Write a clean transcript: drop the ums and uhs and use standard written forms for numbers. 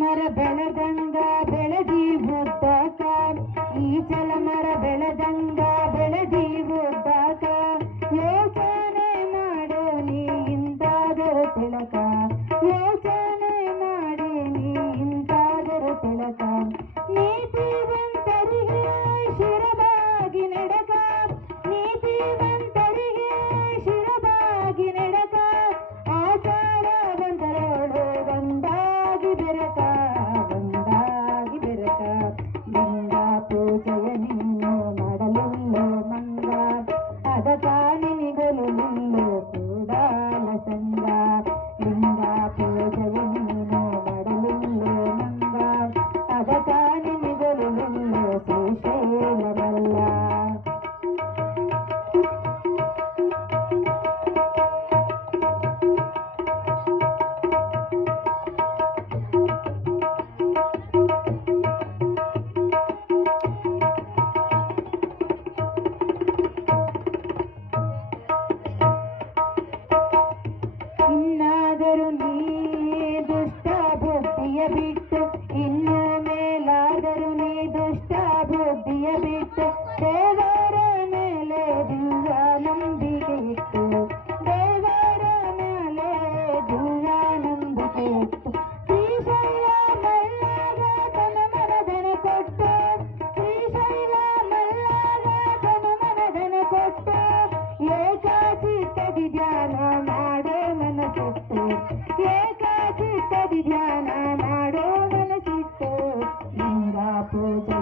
ಮರ ಬೆಳೆದಂಗ ಬೆಳೆದಿ ಉದ್ದಾಕ ಈ ಮರ ಬೆಳೆದಂಗ ಬೆಳೆದಿ ಉದ್ದಾಕ ಯೋಚನೆ ಮಾಡೋ ನೀ ಇಂತಾದರೂ ತಿಳಕ ಯೋಚನೆ ಮಾಡಿ ನೀ ಇಂತಾದರೂ ತಿಳಕ ನೀತಿವಂತರಿಗೆ ಶಿರಬಾಗಿ ನಡಕ ನೀತಿವಂತರಿಗೆ ಶಿರಬಾಗಿ ನಡಕ ಆಚಾರ ಬಂದರೋಳು ಒಂದಾಗಿ ಬೆರಕ ಗಂಗಾ ಪೂಜೆಯ ನೀನು ಮಾಡಲಿಲ್ಲೋ ಮಂಗ ಅದಕ ನಿನಿಗಲು ನಿಲ್ಲು ಕೂಡಲ ಸಂಗ ಲಿಂಗ ಪೂಜೆಯ ನೀನು ಮಾಡಲಿಲ್ಲೋ ಮಂಗ ಅದಕ ನಿನಿಗಲು ನಿಲ್ಲು ಶ್ರೀಶೈಲವಲ್ಲ ಇನ್ನಾದರೂ ನೀ ದುಷ್ಟ ಬುದ್ಧಿಯ ಬಿಟ್ಟು ಇನ್ನು ಮೇಲಾದರೂ ನೀ ದುಷ್ಟ ಬುದ್ಧಿಯ ಬಿಟ್ಟು ದೇವರ ಮೇಲೆ ದಿವ್ಯ ನಂಬಿಕೆ ಇಟ್ಟು ದೇವರ ಮೇಲೆ ದಿವ್ಯ ನಂಬಿಕೆ ಇಟ್ಟು ಶ್ರೀಶೈಲ ಮಲ್ಲಾಗ ತನ ಮನದನ ಕೊಟ್ಟು ಶ್ರೀಶೈಲ ಮಲ್ಲಾಗ ತನ ಮನದನ ಕೊಟ್ಟು ಏಕಾಚಿತ್ತದಿ ಧ್ಯಾನ ಮಾಡೋ ಮನಸ್ಸಿಟ್ಟು ಏಕಾಚಿತ್ತದಿ ಧ್ಯಾನ ಮಾಡೋ ಮನಸ್ಸಿಟ್ಟು ಲಿಂಗ ಪೂಜೆ